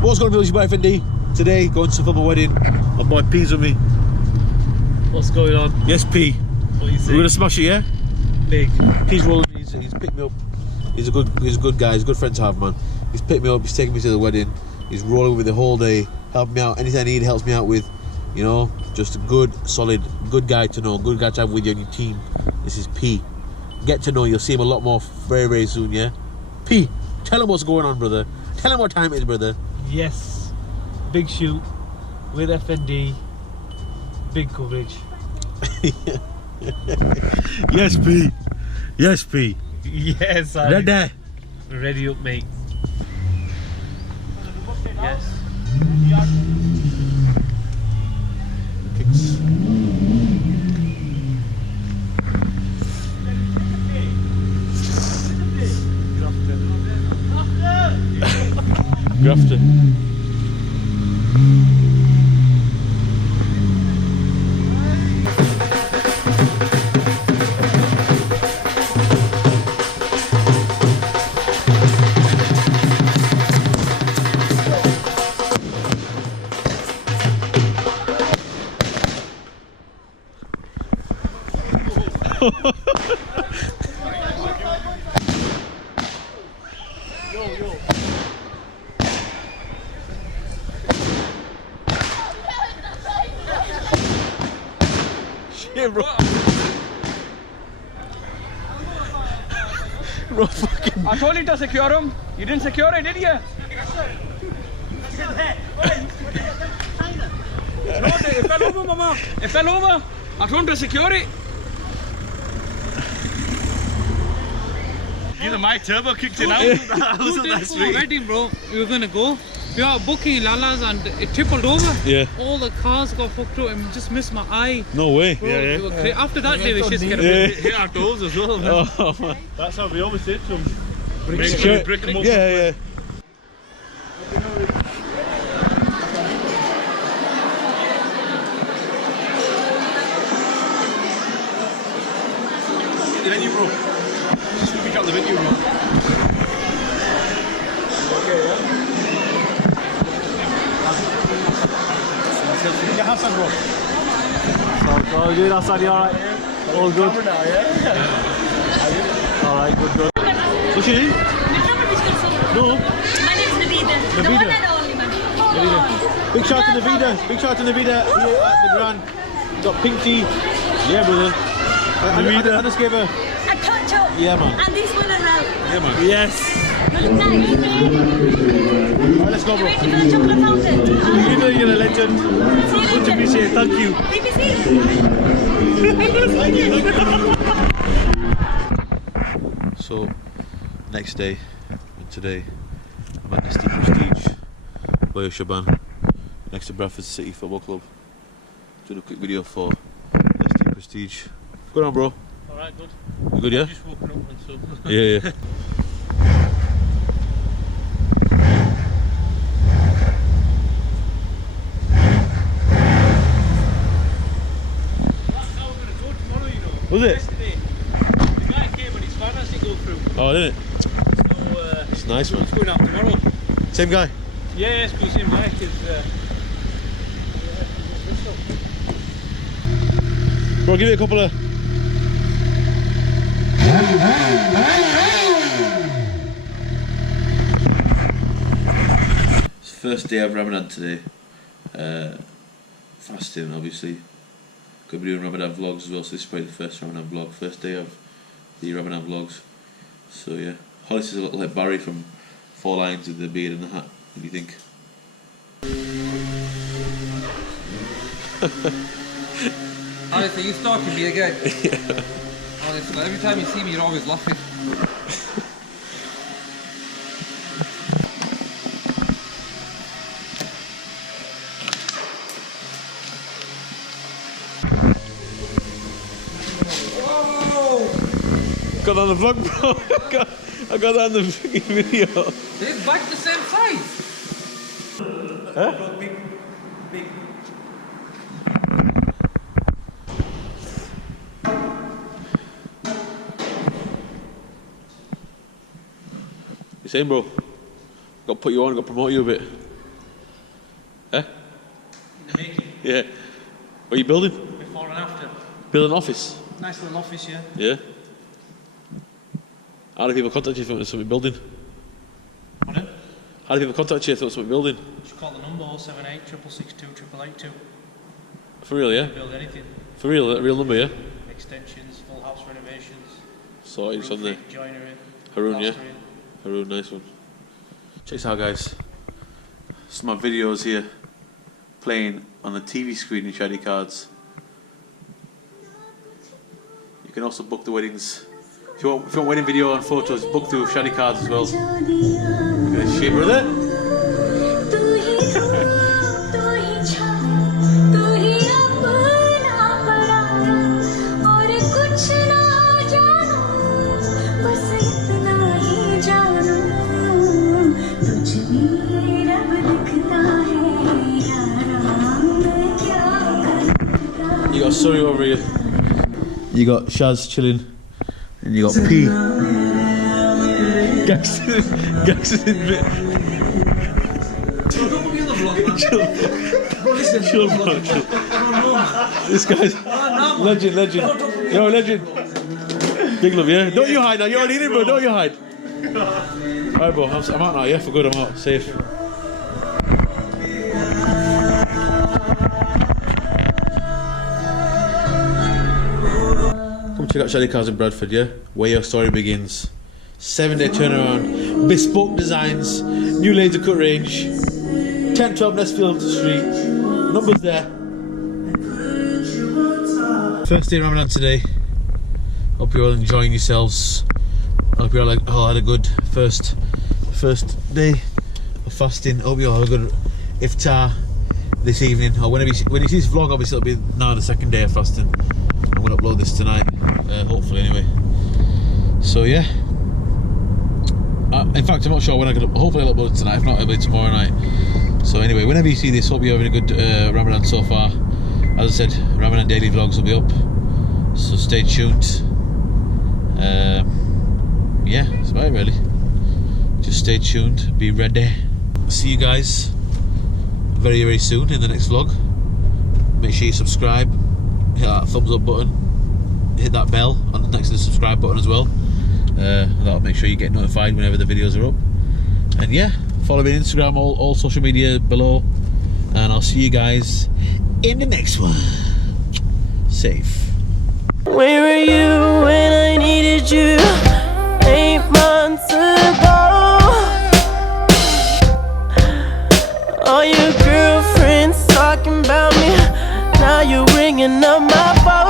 What's going on, your boy FND? Today, going to film a wedding. My boy P's with me. What's going on? Yes, P. What are you saying? We're gonna smash it, yeah? Big. P's rolling. He's picked me up. He's a good guy. He's a good friend to have, man. He's picked me up. He's taking me to the wedding. He's rolling with me the whole day, helping me out. Anything I need, helps me out with. You know, just a good, solid, good guy to know. Good guy to have with you on your team. This is P. Get to know. You'll see him a lot more very, very soon, yeah? P, tell him what's going on, brother. Tell him what time it is, brother. Yes. Big shoot with FND. Big coverage. Yes, P. Yes, P. Yes, I Ready? Ready up, mate. Yes. Kicks. Grafter. Yo. Shit, bro. Bro, fucking. I told you to secure him. You didn't secure it, did you? No, it fell over, Mama. It fell over. I told him to secure it. Either my turbo kicked in out. I wasn't that straight. Wedding, bro. We were gonna go. We are booking Lala's and it tripled over. Yeah. All the cars got fucked up and just missed my eye. No way. Bro, Yeah. we were after that day, we should get a Yeah. Hit our toes as well, man. Oh, man. That's how we always say to them. Make Sure. sure you break them up. Yeah. The venue, bro. Just pick up the venue, bro. Okay, yeah. Get Hassan, bro. All good, Hassan, you alright? All good. Now, yeah? Alright, good. What's your name? No. My name's Navida. The one and only man. Big shout to Navida. Big shout to Navida here at the Grand. Got pink tea. Yeah, brother. Navida. I just gave her. A touch up. Yeah, man. And this one as well. Yeah, man. Yes. Look nice. Alright, let's go, bro. Ready for the chocolate fountain? You're a legend. Much appreciated. Thank you. BBC. So, next day, and today, I'm at Nesty Prestige, Boyo Shaban, next to Bradford City Football Club. Doing a quick video for Nesty Prestige. Go on, bro. Alright, good. You good, yeah? Just woken up and so. Yeah. That's how we're going to go tomorrow, you know. Was it? Yesterday, the guy came and his finance didn't go through. Oh, didn't it? So, It's nice, man. it's going out tomorrow. Same guy? Yeah, it's the same guy. Bro, give it a couple of... It's the first day of Ramadan today. Fasting, obviously. Could be doing Ramadan vlogs as well, so this is probably the first Ramadan vlog. First day of the Ramadan vlogs. So yeah. Hollis is a little like Barry from Four Lions with the beard and the hat. What do you think? Honestly, you stalking me again. Honestly, every time you see me, you're always laughing. Got that on the vlog, bro. I got that on the freaking video. It's back the same size. Huh? Big. You saying, bro? Got to put you on, got to promote you a bit. Eh? The making. Yeah. What are you building? Before and after. Building an office? Nice little office, yeah. Yeah. How do people contact you if there's something building? Pardon? How do people contact you if there's something building? Just call the number 078 662 882. For real, yeah? Build anything. For real, that real number, yeah? Extensions, full house renovations. So it's on there. roofing, joinery. Haroon, yeah? plastering. Haroon, nice one. Check this out, guys. Some of my videos here playing on the TV screen in Shady Cards. You can also book the weddings. If you want wedding video and photos, book through Shady Cards as well. Look at this shit, brother. You got Surrey over here. You got Shaz chilling. And you got P. Gaxton in bit. Chill, bro, chill. This guy's legend. You're a legend. Big love, yeah? Don't you hide now, you're already in it, bro, don't you hide. Alright, bro, I'm out now, yeah? For good, I'm out. Safe. Come check out Shady Cars in Bradford, yeah? Where your story begins. 7-day turnaround, bespoke designs, new laser cut range, 1012 Nesfield Street, numbers there. First day of Ramadan today. Hope you're all enjoying yourselves. Hope you all had a good first day of fasting. Hope you all had a good iftar this evening. Or when you see this vlog, obviously it'll be now the second day of fasting. I'm going to upload this tonight, hopefully anyway. So yeah. In fact, I'm not sure when I'm going to. Hopefully I'll upload it tonight. If not, it'll be tomorrow night. So anyway, whenever you see this, hope you're having a good Ramadan so far. As I said, Ramadan daily vlogs will be up. So stay tuned. Yeah, that's about it really. Just stay tuned, be ready. See you guys very, very soon in the next vlog. Make sure you subscribe, hit that thumbs up button, hit that bell next to the subscribe button as well. That'll make sure you get notified whenever the videos are up. And yeah, follow me on Instagram, all social media below. And I'll see you guys in the next one. Safe. Where were you when I needed you 8 months ago? All your girlfriends talking about me, now you're ringing up my phone.